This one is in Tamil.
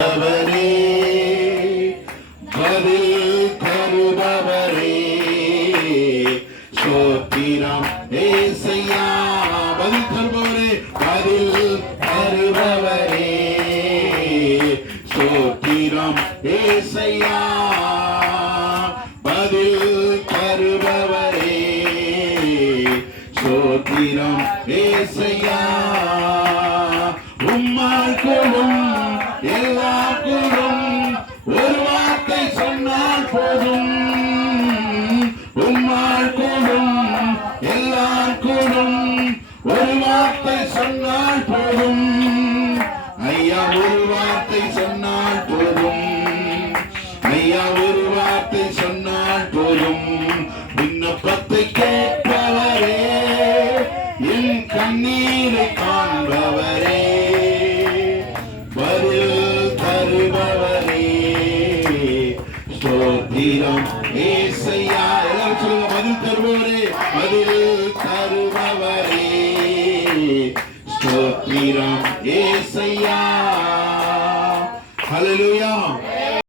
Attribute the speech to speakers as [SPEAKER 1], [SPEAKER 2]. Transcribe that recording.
[SPEAKER 1] அவரே பதில் தருபவரே சோத்திரம் ஏசையா பதில் தருபவரே பதில் தருபவரே. சோத்திரம் ஏசையா பதில் தருபவரே. சோத்திரம் ஏசையா போதும் உம்மால் கூடும் எல்லாம் கூடும். ஒரு வார்த்தை சொன்னால் போதும். ஐயா ஒரு வார்த்தை சொன்னால் போதும். ஐயா ஒரு வார்த்தை சொன்னால் போதும். சோத்திரம் ஏசையா எல்லாம் சொல்லுங்க பதில் தருவோரே பதில் தருபவரே. ஸ்தோத்திரம். ஏசையா. ஹalleluya